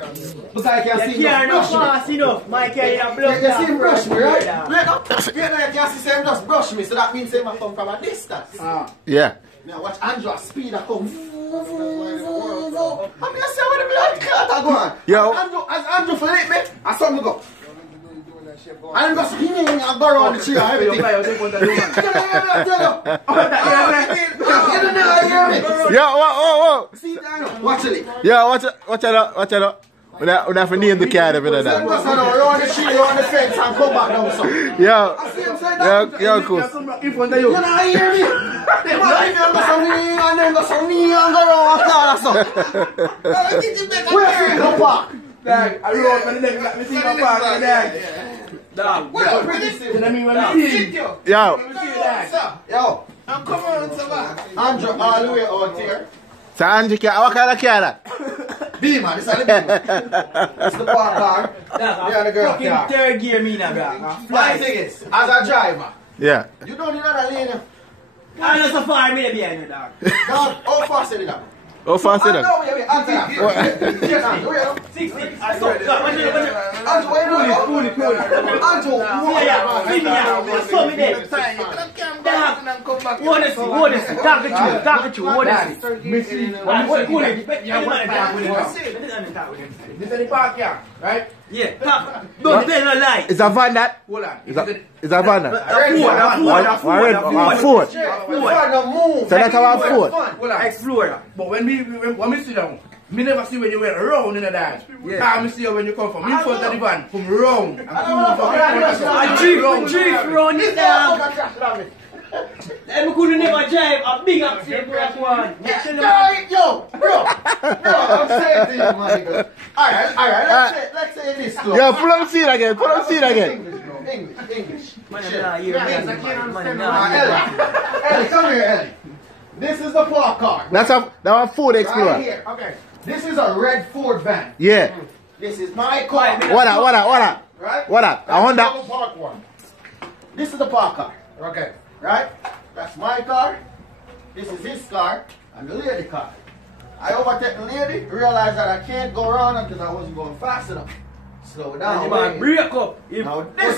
Because I can see him brush me. enough. My car blood. You see him brush me, right? Yeah, I can see him just brush me, so that means he must come from a distance. Yeah. Now watch Andrew speed that come. I mean, I say where the blood clot go on. Yo. As Andrew flip me, I saw him go. I'm just spinning and go around the chair and everything. Yo, whoa. See that? Watch it. Yo, watch it. We have to name the car over there. Just around the tree, around the fence and come back down so. Yo. I see him say that. Yo, cool. You not hear me? And then go some knee and go around a car or something. Where is the park? Dag, I rode for the next let me see my park in the dag. Dog, well, pretty simple. You know me when I see you. Yo, I'm coming on to back. Andrew all the way out here. So Andrew, what kind of car that? Beamer, this is the Beamer. That's the park car. Yeah, the girl car. Third gear me now, bro. My thing is, as a driver, yeah. you don't need another lane. I know so far me behind you, dog. Dog, how fast is it now? How fast is that? No, wait, answer that. 60. I saw it. Andrew, what are you doing? Andrew, I saw me there. What is it? Talk to you. What is it? Missy. This is the park here, right? Yeah. Don't tell no lie. It's a van that? Hold on. It's a van that? A Ford. So that's our Ford. Hold on. Explorer. But when we sit down, me never see when you went round in the dance. Yeah. Me see you when you come from in front of the van, from round. I drift round it down. I could never drive a big accident like one. Yo, bro, I'm saying to you, my nigga. Alright, let's say this slow. Yo, pull up the seat again. English. Man, Ellie, come here, Ellie. This is the park car. That's a Ford Explorer. Right here. Okay. This is a red Ford van. Yeah. This is my car. What up? Right? What up? I want that. Park one. This is the park car. Okay. Right? That's my car. This is his car. And the lady car. I overtake the lady, realized that I can't go around her because I wasn't going fast enough. Slow down. break up. Now this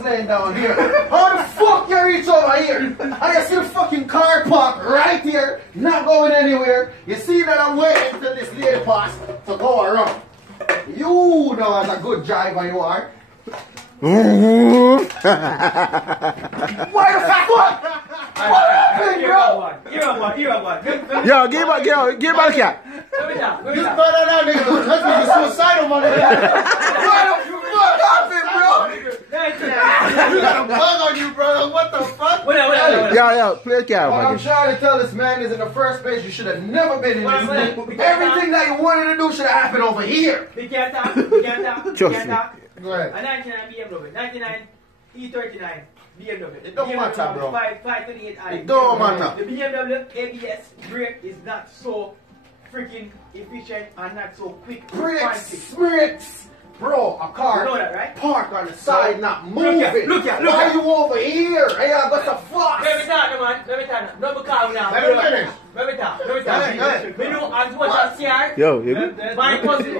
lane down here. How the fuck you reach over here? And I see the fucking car park right here, not going anywhere. You see that I'm waiting until this lady pass to go around. You know as a good driver you are. Why the fuck? What happened, bro? Yo, give back the car. You better not, nigga. That's me suicidal, my nigga. What the fuck happened, bro? You got a bug on you, bro. What the fuck? Yo, play the car. What I'm trying to tell this man is in the first place, you should have never been in this thing. Everything that you wanted to do should have happened over here. We can't talk. Trust me. Go ahead. A 99 BMW, 99 E39 BMW. It don't matter, bro. 538i. It don't matter. The BMW ABS brake is not so freaking efficient and not so quick. Bricks. Bro, a car you know that, right? parked on the side, not moving. Look at. Why are you over here? Hey, I got the fuck. Let me talk, man. Let me talk. No, because now. Let me finish. Let me talk. We know as much as here. Yo, you good? My cousin is a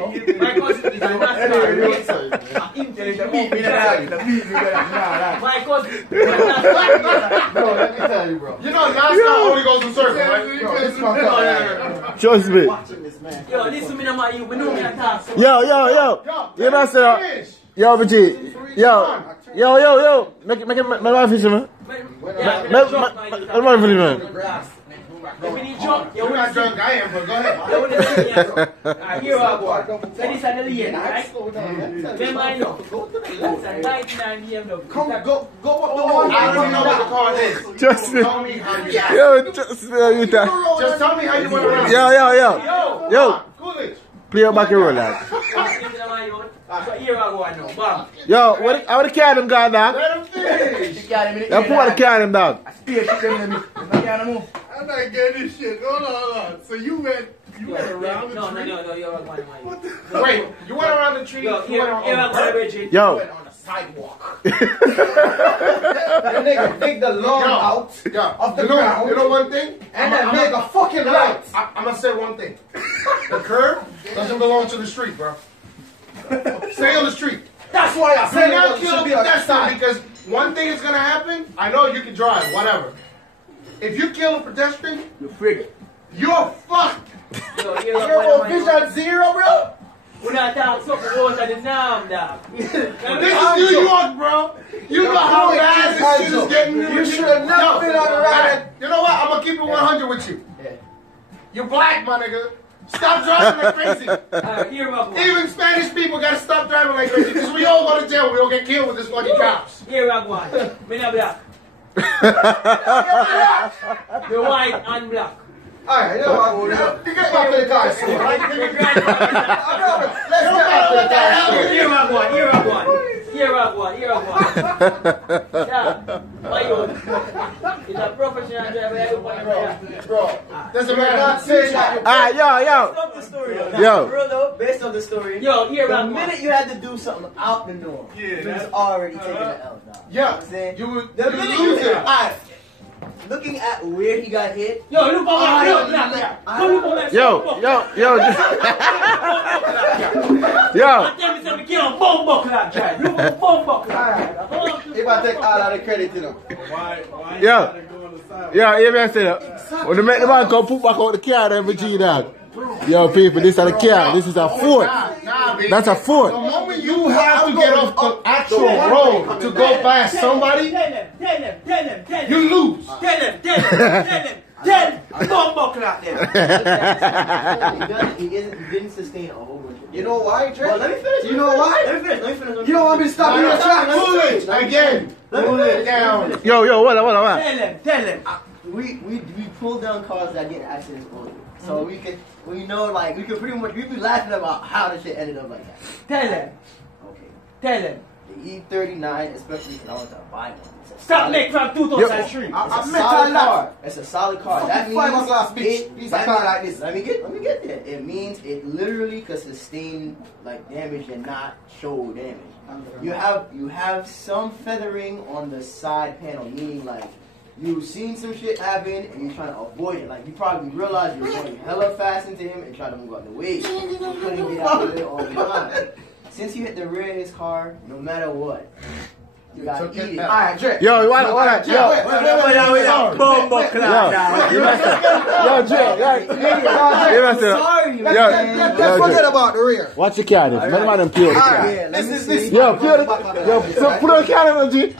NASCAR racer. My cousin is a NASCAR. Bro, let me tell you, bro. You know NASCAR only goes in circles, right? Bro, this fuck Trust me. watching this man. Yo, listen me now, you know me and talk. Yo. You must say, yo, BG. Yo. Make my fish, man. Make my fish, man. If you need jump, you You're want not to drunk, I am, but go ahead. I want to see you. Here I go. So this is the lane, right? Remember I know. That's a 99 BMW. Come, go up the I don't even know what the car is. Trust me. Tell me how you Yo, trust me. Just tell me how you went around. Yo. Coolidge. Play your back and roll, lad. So here I go now. Bam. Yo, how the car them gone, dog? Let him finish. Yo, pull the car them, dog. I'm not getting this shit. Hold on. So you went around the tree? No, you're Wait, you went around the tree? Here I go, Reggie. Yo, sidewalk. The nigga dig the lawn out of the ground. You know one thing? And then make a fucking right. I'm gonna say one thing. The curb doesn't belong to the street, bro. Stay on the street. That's why I Do said not it kill should the be on that pedestrian side. because one thing is gonna happen. I know you can drive, whatever. If you kill a pedestrian, You frigate. you're fucked. You're vision zero, bro. We're not down something worse than the norm, dog. This is New York, bro. You know how bad this shit is getting. You should have never been on the ride. You know what? I'm gonna keep it 100 with you. You're black, my nigga. Stop driving like crazy. Hear my boy. Even Spanish people gotta stop driving like crazy because we all go to jail. We don't get killed with this fucking cops. Hear my boy. Me not black. The white and black. Alright, you know what? You get back to the car store. Let's get back to the car store. Hear my boy. Hear my boy. Hear my boy. Hear my boy. Yeah. Why you? He's a professional driver. I don't want to ride. Bro, doesn't matter. Not saying that. Alright, yo. Based off the story, though. Yo. For real though, based on the story. Yo, hear The my boy. minute you had to do something out the norm, you was already taking the L now. Yeah, You know what I'm saying? you would The minute lose you it. alright. Looking at where he got hit. Yo, look on my look black. Look on that. Yo. I tell me something, kill a bomb buckle that drive. Look at the bomb buckle. If I take all of the credit, you know. Yo, hear me say that. When they make the man come put back out the car, then we G dog. Yo, people, this is a car. This is a Ford. Nah, baby. That's a Ford. The moment you have to get off the actual road to go past somebody, Tell them. you lose. Tell them. Bomb buckle out there. He didn't sustain a whole bunch of. You know why, Trey? Well, let me finish. You know why? Let me finish. You don't want me to stop you in the tracks. Pull it again. Pull it down. Yo, what? Tell them. We pull down cars that get in accidents all day. So we can we be laughing about how the shit ended up like that. Tell them. Okay. Tell them. The E39, especially because I want to buy one. It's a Stop solid- making from 2003. It's a I'm solid metal car. It's a solid car. That means fiberglass bitch. Use a car like this. Let me get there. It means it literally could sustain like damage and not show damage. You have some feathering on the side panel, meaning like you've seen some shit happen and you're trying to avoid it. Like you probably realize you're going hella fast into him and trying to move out the way. You couldn't get out of it all the time. Since you hit the rear of his car, no matter what, you gotta eat it. Alright, Trey. Yo, what? Yo, Bomb buckle out now. Let's forget about the rear. Watch your car, then. Man, them pure the car. Yeah, let me This see. is Yo, pure the so put on the camera, G.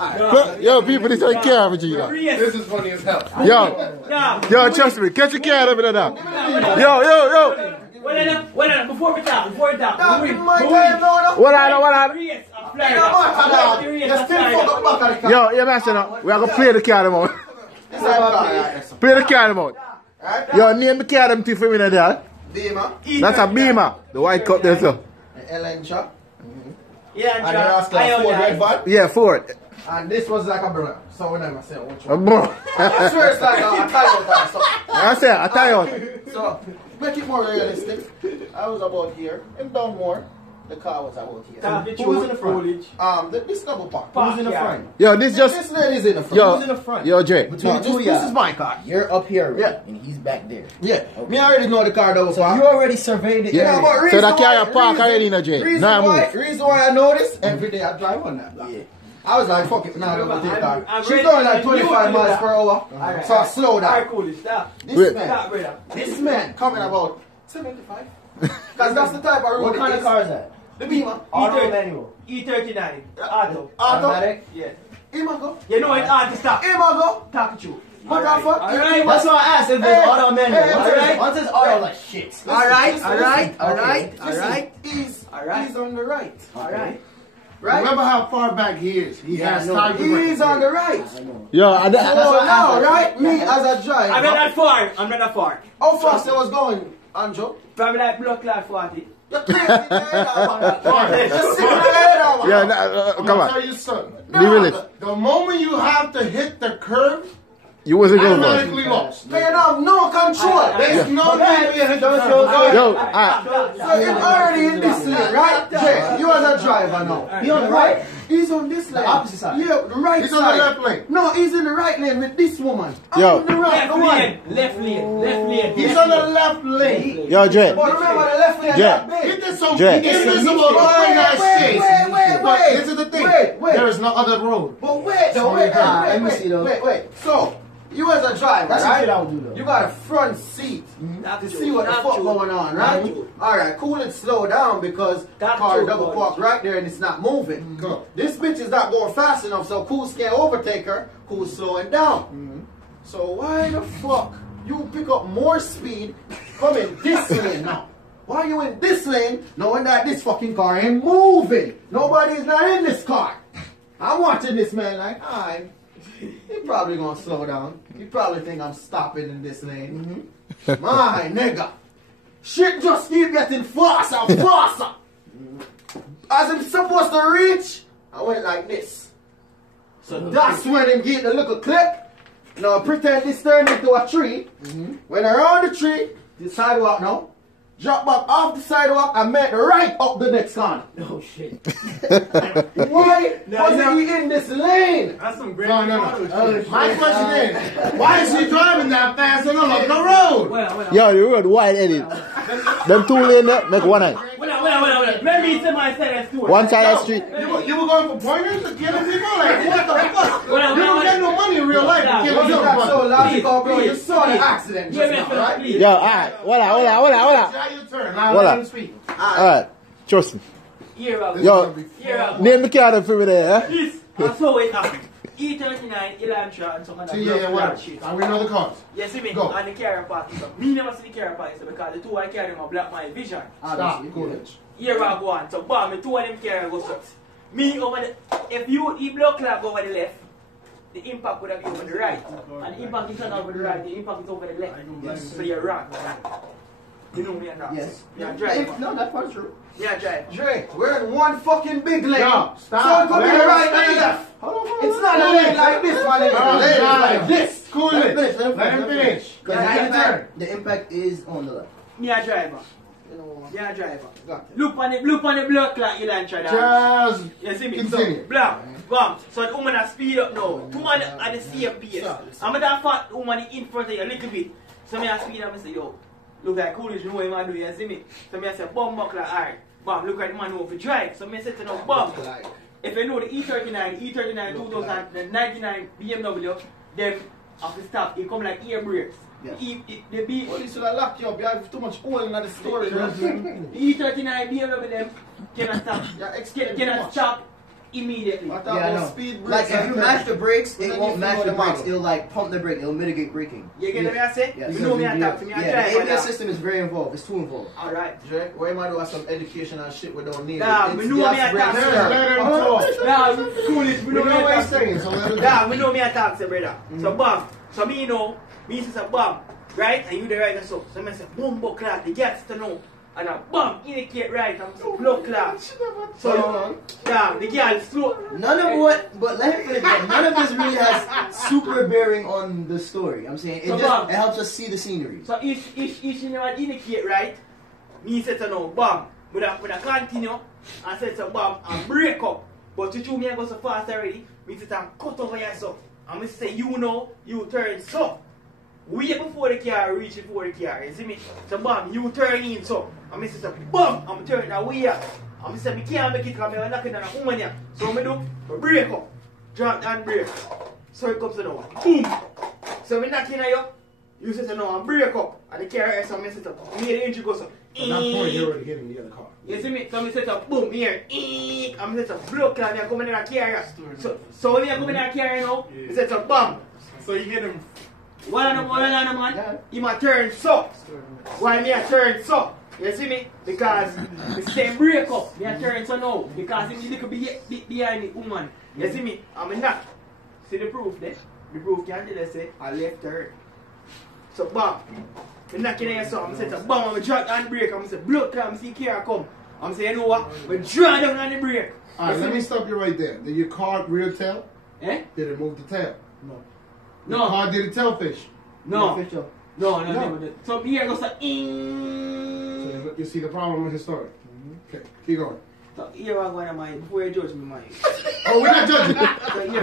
Yo, people, this on the camera, G. This is funny as hell. Yo, trust me. Catch your car over there now. Yo. Well, before we talk. Give me my time now. What I You're still fuck up back of the car. Yo, yeah, man, now. We are going to play the car them out. This is a car. Play the car them out. Yo, name the car them thing for me there. Beamer. That's a Beamer. The white cup there, sir. Ellen Chop. Yeah, And the rascal Ford red van. Yeah, Ford. And this was like a brother. So we never say which one. Bro. I swear it's like a Toyota. So, I say, I tell you what. so make it more realistic. I was about here. In Downmore, the car was about here. Who was in the front? This double park. Who's in the front? Yo, this just. This lady's in the front. Yo, Who's in the front? Yo, Dre. Between the two of this y'all. is my car. You're up here, right? Yeah. And he's back there. Yeah. Me already know the car double park. You already surveyed it. Yeah. but So reason the car why- park already in a Dre. Reason Now why, move. reason why I know this, every day I drive on that. Yeah. I was like, fuck it, now I'm gonna take that. I'm She's ready going to like do 25 miles that. per hour, so I slow Alright, down. cool. Stop. This man coming about 75. Because that's the type of road What kind it of is. car is that? The Beamer. Auto or manual? E39. Auto. Automatic? Yeah. Imago. You know it's hard to stop. Imago. Talk to you. Motherfucker. Alright. That's why I asked if it's Hey, auto or manual. hey, Once hey, it's auto, I'm like shit. Listen, Alright, listen, alright, listen. alright, Listen, alright. He's Alright. on the right. Alright. Right? Remember how far back he is. He has time to He's on the right. Yo, So now, right? Me as a driver. I'm not that far. I'm not that far. How fast I was going, Andrew? Probably like blood clot 40. You're crazy, man. You're yeah, come I'll on. tell you something. Leave it. The moment you have to hit the curb, You wasn't going for it. automatically lost. Man, I have no control. There's no way you hit the curb. Yo, So I'm already in this lane, right? Jay, you as a driver now. He on the right? He's on this lane. The opposite side. Yeah, the right He's side. on the left lane. No, he's in the right lane with this woman. Yo. I'm in the right, the one. Left lane. He's on the left lane. Yo, Dre. But remember, the left lane is Yeah. not big. He did some Jack. invisible Wait. This is the thing. Wait. There is no other road. But wait, let me see though. wait. So, you as a driver, That's right? what I would do though. You got a front seat Not to true, see what the not fuck true. going on, right? Not true. Alright, cool and slow down because Not car true, double boy. parked right there and it's not moving. Go. This bitch is not going fast enough, so Coos can't overtake her. Coos slowing down. So why the fuck you pick up more speed coming this lane now? Why are you in this lane knowing that this fucking car ain't moving? Nobody is not in this car. I'm watching this man like, alright, he probably gonna slow down. He probably think I'm stopping in this lane. My nigga. Shit just keep getting faster and faster. As I'm supposed to reach, I went like this. So that's when him get the little clip. Now pretend this turned into a tree. When around the tree, the sidewalk now, drop back off the sidewalk and make right up the next corner. Oh shit. Why wasn't he in this lane? That's some great No. My question is, why is he driving that fast on the road? Well. Yo, you road wide headed. Them 2 lane there, make one eye. Well. Maybe it's in my sentence too. One side of the street. You were going for pointers to killing people? Like, what the fuck? Well, You don't get no money in real life to kill What's people. that so logical, bro? You Please, saw the please. accident Yeah, just now, right? please. Yo, alright. Hold on. Now you turn. Hold Let on. him speak. Alright. Trust me. Here up. Yo, Here up. name the car for me there, eh? This. I saw it happen. E39, Elantra, and some other See, block yeah, flat what? shit. I we know the cars. You see me? Go. And the carrier party. So me never see the carrier party so because the two I carry them block my vision. Stop. Cool. Here I go on. So bam, the two of them carrier go straight. Me over the if the block clock go over the left, the impact would have been over the right. And the impact is not over the right, the impact is over the left. Yes. So you're wrong. You know me and that. Yes. Yeah, drive. No, that's part true. Yeah, drive. Dre, we're in one fucking big lane. No, So stop. it could be Let the him right and the speak. left. Hold on. It's not a lane like this one. It's a lane like this. Cool Let him it. finish. Let him finish. Because Yeah, the impact is on the left. Me a driver. You know, Me a driver. got it. Look on the block clock, Elantra. Just You see me? continue. So, blah, bam. So the woman has speed up now. Two man at the same pace. I'm that fat woman in front of you a little bit. So me I speed up and say, yo, look like coolish, you know what I do, you see me? So me I say, bum buck like, alright. Bam, look at the man who over drive. So me I say to no bum. If you know the E39, 2099 BMW, them after stop, it come like air brakes. Yeah. The B, Well, you should have locked you up. You have too much oil in the story. the E39 BMW them cannot stop. Yeah, explain too Cannot much. stop immediately. I Yeah, thought I about know. speed Like brakes. if you match the brakes, Well, it then won't you match know the the brakes. model. It'll like pump the brake. It'll mitigate braking. You get what I say? Yes. You know me I talk to me, I Yeah, drive. the ABS system is very involved. It's too involved. Alright. Dre, why am I doing some education and shit we don't need? Nah, It's we know gas me at brakes, that. sir. Let him talk. Nah, coolish, we We know know me what I he's talk. saying, so let him Nah, we know me I talk, say brother. So bam. So me know, me say bam, right? And you the right and so. So me say boom buck clock, the gas to know. And I bam, indicate right, I'm say blood clock. So yeah, the girl slow. None of what, but let him finish. But none of this really has super bearing on the story. I'm saying it So, just Bob. it helps us see the scenery. So each you never indicate right, me say to no bam. When I continue, I said to bam and break up. But you two me I go so fast already, me say to cut over yourself. And me say you know, you turn so. Way before the car reach before the car, you see me? So bam, you turn in so. And me say bam, I'm turning away. And me say me can't make it because I'm knocking on a woman here. So me do, I break up, drop and break. So it comes to now, boom. So me knocking on you, you say no, I'm break up. And the car is so me say me the engine goes so. At that point, you're already hitting the other car. You see me? So me say boom here, and me say blood clot, me I come in the car. So when I come in the car now, me say bam. So you get him. One of them man, he might turn so. Why me I turn so? You see me? Because the same break up, me I turn so now. Because he little bit behind the woman. You see me? I'm not. See the proof there? The proof can tell us say I left her. So bam. I'm knocking at so I'm saying bam, I'm drop on the brake, I'm saying blood clot, I'm see car come. I'm saying you know what? We draw down on the brake. Alright, You let see me stop you right there. Did your car rear tail? Eh? Did it move the tail? Your No. car did it tail fish? No. Official. No. So here goes the So you see the problem with his story? Okay, keep going. Here I go in my before you judge me, man. Oh, we're not judging. We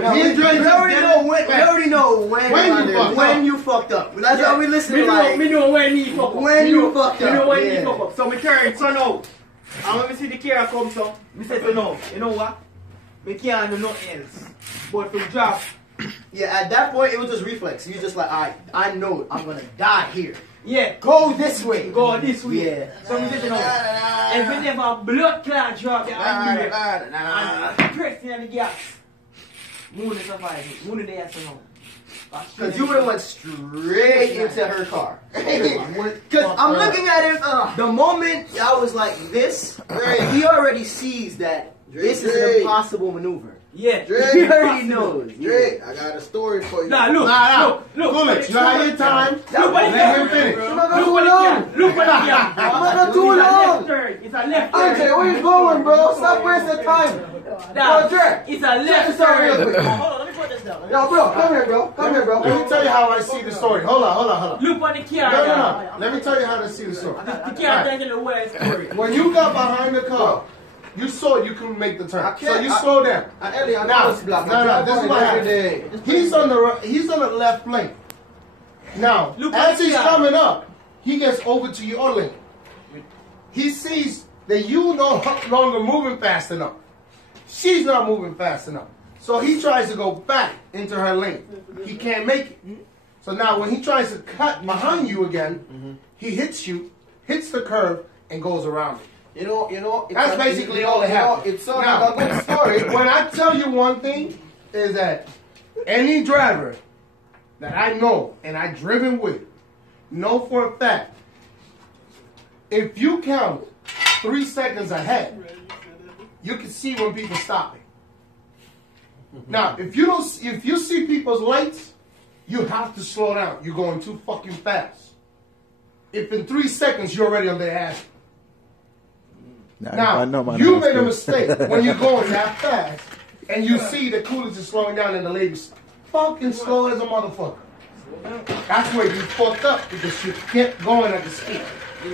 already know when you fucked up. That's how we listen to like. Me know when he fuck up. When you fucked up. Me know when he fuck up. So me turn son out. And when me see the car come so, me say so no, you know what? Me can't do nothing else. But to drop. Yeah, at that point it was just reflex. You just like, alright, I know I'm gonna die here. Yeah. Go this way. Go this way. Yeah. So me say no. If you never blood clot drop the and press in the gas. Moon is surviving. Moon is there so now. Because you would have went straight into her car. Because I'm looking at him, the moment I was like this, he already sees that this is an impossible maneuver. Yeah. He already knows. Drake, I got a story for you. Nah, look. Coolidge, you have your time. Let him finish. Look at the Not too long. It's a left turn. Andre, where you going, bro? Stop wasting time. Nah, Drake. it's a left turn. Hold on, let me put this down. Yo, bro, come here, bro. Come here, bro. Let me tell you how I see the story. Hold on. Look on the car. No. Let me tell you how to see the story. The car taking the way story. When you got behind the car, you saw you couldn't make the turn. So you I- slow down. Elliot, Now, this black. no, this is what happened. He's on the left lane. Now, Look as at the he's car. coming up, he gets over to your lane. He sees that you no longer moving fast enough. She's not moving fast enough. So he tries to go back into her lane. He can't make it. So now when he tries to cut behind you again, he hits you, hits the curve, and goes around it. You know. That's basically all that happened. It's sort of a good story. When I tell you one thing, is that any driver that I know and I've driven with know for a fact, if you count 3 seconds ahead, you can see when people stopping. Now, if you see people's lights, you have to slow down. You're going too fucking fast. If in 3 seconds you're already on their ass. Now, you made a mistake when you're going that fast and you see the Coolidge is slowing down and the lady's fucking slow as a motherfucker. That's where you fucked up because you kept going at the speed.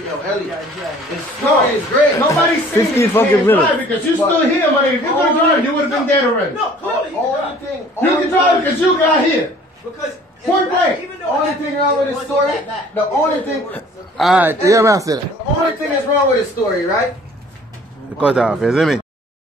Yo, Elliot, this No, story is great. nobody's saying 50 you fucking can't minutes. drive because you still here, but if you could drive, you would have been dead already. Only thing, You can drive because you got here. Because Point blank. even though only thing wrong with the story. The only thing. Alright, yeah, man, I said The only thing that's wrong with the story, right? it. Cut off, you see me?